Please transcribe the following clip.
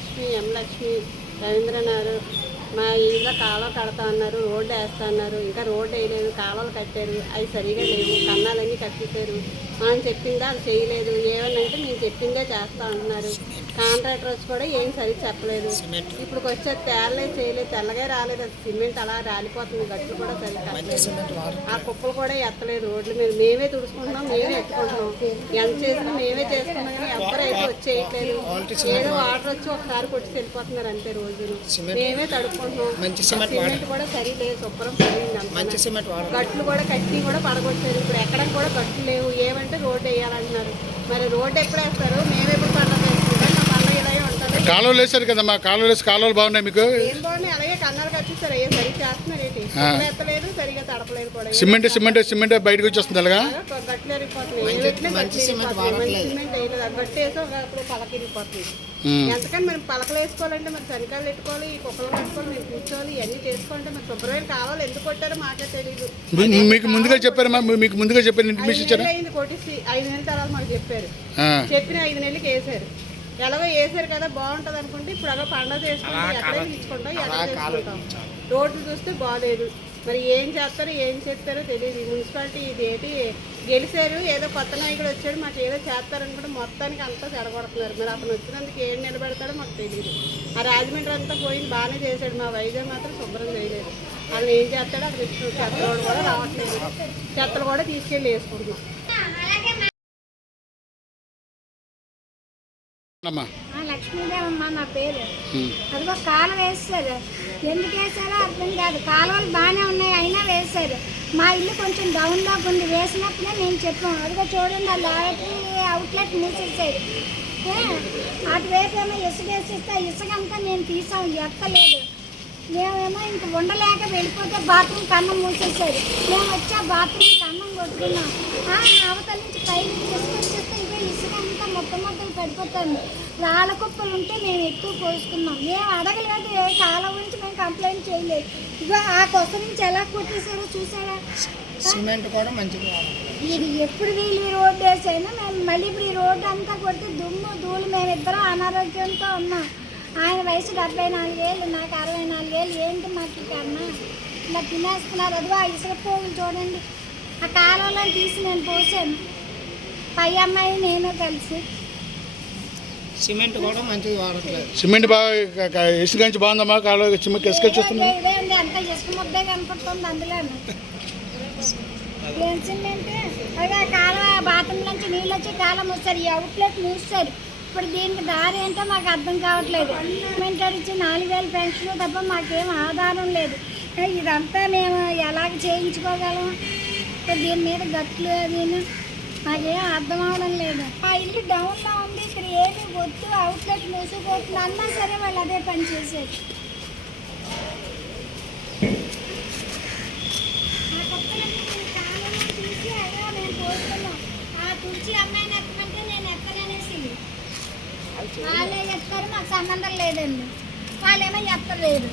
లక్ష్మి, ఎం లక్ష్మి, రవీంద్రనాథ్ మా ఇంట్లో కాలువ కడతా అన్నారు, రోడ్డు వేస్తా అన్నారు. ఇంకా రోడ్డు వేయలేదు, కాలువలు కట్టారు, అవి సరిగా లేవు, కన్నాలన్నీ కట్టేశారు. మనం చెప్పిందా అది చేయలేదు. ఏమనంటే మేము చెప్పిందే చేస్తా అంటున్నారు. కాంట్రాక్టర్స్ కూడా ఏం సరిగ్గా చెప్పలేదు. ఇప్పుడు వచ్చే తేలలేదు, చేయలేదు, తెల్లగా రాలేదు. అది సిమెంట్ అలా రాలిపోతుంది, గట్లు కూడా సరిగ్గా కట్టలేదు. ఆ కుప్పలు కూడా ఎత్తలేదు. రోడ్లు మీద మేమే తుడుచుకుంటున్నాం, మేమే ఎత్తుకుంటున్నాం. ఎంత చేసినా మేమే చేసుకున్నాం, కానీ ఎవ్వరు అయితే వచ్చేయట్లేదు. ఏదో వాటర్ వచ్చి ఒకసారి కొట్టి వెళ్ళిపోతున్నారు అంతే. రోజులు మేమే తడుపుకుంటున్నాం. సిమెంట్ కూడా సరిలేదు, శుభ్రం పడింది. గట్లు కూడా కట్టి కూడా పడగొట్టారు. ఇప్పుడు ఎక్కడ కూడా గట్లు లేవు. ఏమంటే రోడ్డు వేయాలంటున్నారు. మరి రోడ్డు ఎప్పుడు వేస్తారు? మేము ఎప్పుడు పండుగ వేసుకుంటాం? మా పండుగ ఇలాగే ఉంటుంది. కాలువలు వేసారు కదమ్మా, కాలువలు బాగున్నాయి మీకు. ఏం బాగున్నాయి, అలాగే కన్నాలు కట్టిస్తారు. ఏ సరిగ్గా చేస్తున్నారు ఏంటి? ఎత్తలేదు, సరిగా తడపలేదు కూడా. సిమెంట్ బయటకు వచ్చేస్తుంది అలాగా. గట్లు ఎరిగిపోతున్నాయి. సిమెంట్ వేయలేదు, అది గట్టి వేసి అప్పుడు పలక ఇరిగిపోతుంది. ఎంతకని మనం పలకలు వేసుకోవాలంటే మరి శనికాయలు పెట్టుకోవాలి, కుక్కలు పెట్టుకోవాలి, మేము కూర్చోవాలి, ఇవన్నీ చేసుకోవాలంటే మరి శుభ్రమైన కావాలి. ఎందుకు కొట్టారో మాకే తెలియదు. మీకు ముందుగా చెప్పారమ్మా, మీకు ముందుగా చెప్పారు ఇన్ఫర్మేషన్ ఇచ్చారు. అయింది కొట్టేసి 5 నెలల తర్వాత మాకు చెప్పారు. చెప్పిన 5 నెలలకి వేసారు. ఎలాగో వేసారు కదా బాగుంటుంది అనుకుంటే ఇప్పుడు అలా పండుగ చేసుకుంటాం, ఎక్కడైనా తీసుకుంటాం, ఎక్కడ చేసుకుంటాం. రోడ్లు చూస్తే బాగాలేదు. మరి ఏం చేస్తారో ఏం చేస్తారో తెలియదు. మున్సిపాలిటీ ఇది ఏంటి గెలిచారు, ఏదో కొత్త నాయకుడు వచ్చాడు, మాకు ఏదో చేస్తారని కూడా మొత్తానికి అంతా చెడగొడుతున్నారు. మరి అతను వచ్చినందుకు ఏం నిలబెడతాడో మాకు తెలియదు. ఆ రాజమండ్రి అంతా పోయింది, బాగానే చేశాడు. మా వైజాగ్ మాత్రం శుభ్రం చేయలేదు. వాళ్ళు ఏం చేస్తాడో అక్కడ చెత్తలు కూడా రావట్లేదు. చెత్తలు కూడా తీసుకెళ్ళి వేసుకుంటున్నాం. లక్ష్మీదేవమ్మ నా పేరు. అదిగో కాలువ వేసారు. ఎందుకు వేసారో అర్థం కాదు. కాలువలు బాగానే ఉన్నాయి, అయినా వేసారు. మా ఇల్లు కొంచెం డౌన్లో ఉంది. వేసినప్పుడే మేము చెప్పాం. అదిగో చూడండి, ఆ లాటరీ అవుట్లెట్ మూసేసారు. అటువైపు ఏమో ఇసుక వేసిస్తే ఇసుక అంతా నేను తీసాం, ఎత్తలేదు. మేమేమో ఇంక ఉండలేక వెళ్ళిపోతే బాత్రూమ్ కన్నం మూసేసారు. మేము వచ్చి ఆ బాత్రూమ్ కన్నం కొట్టుకున్నాం. అవతల నుంచి పైకి ఇసుక వచ్చేస్తే ఇవే ఇసుక అంతా మొట్టమొదటి పడిపోతుంది. రాళ్ళ కుప్పలు ఉంటే మేము ఎక్కువ పోసుకున్నాం. మేము అడగలేదు, ఏ కాలం గురించి మేము కంప్లైంట్ చేయలేదు. ఇగో ఆ కొత్త నుంచి ఎలా కొట్టేసారో చూసారా. సిమెంట్ కూడా మంచిది. ఇది ఎప్పుడు వీళ్ళు ఈ రోడ్డు వేసైనా మేము మళ్ళీ ఇప్పుడు ఈ రోడ్డు అంతా కొట్టి దుమ్ము ధూళి మేమిద్దరం అనారోగ్యంతో ఉన్నాం. ఆయన వయసు 74 ఏళ్ళు, నాకు 64 ఏళ్ళు. ఏంటి మాకు కన్నా ఇలా తినేస్తున్నారు. అదిగో ఆ ఇసుక పోగులు చూడండి. ఆ కాలంలో తీసి నేను పోసాను, పై అమ్మాయి నేను కలిసి. సిమెంట్ కూడా మంచిది వాడట్లేదు. సిమెంట్ బాగా ఇసుక నుంచి బాగుందమ్మా. కాలువ ఇసుక చూస్తుంది, ఇదే ఉంది, అంత ఇసుక ముద్దే కనపడుతుంది అందులో. ఏం సిమెంట్ అదే కాలువ బాత్రూమ్ నుంచి నీళ్ళు వచ్చి కాలం మూస్తారు, ఈ అవుట్లెట్ మూస్తారు. ఇప్పుడు దీనికి దారి ఏంటో మాకు అర్థం కావట్లేదు. సిమెంట్ ఇచ్చి 4000 పెన్షన్ తప్ప మాకేం ఆధారం లేదు. ఇదంతా మేము ఎలాగ చేయించుకోగలం? దీని మీద గట్లు దీన్ని మాకేం అర్థం అవడం లేదు. మా ఇల్లు డౌన్లో ఉంది, ఇక్కడ ఏమి వద్దు, అవుట్లెట్ మూసిపోతుంది అన్నా సరే వాళ్ళు అదే పని చేసేది. ఆ కుప్పలన్నీ మేము కాలంలో తీసి అదే మేము పోస్తున్నాం. ఆ తుడిచి అమ్మాయిని ఎక్కమంటే నేను ఎక్కననేసి వాళ్ళే ఎత్తారు, మాకు సంబంధం లేదండి. వాళ్ళేమో ఎత్తలేదు.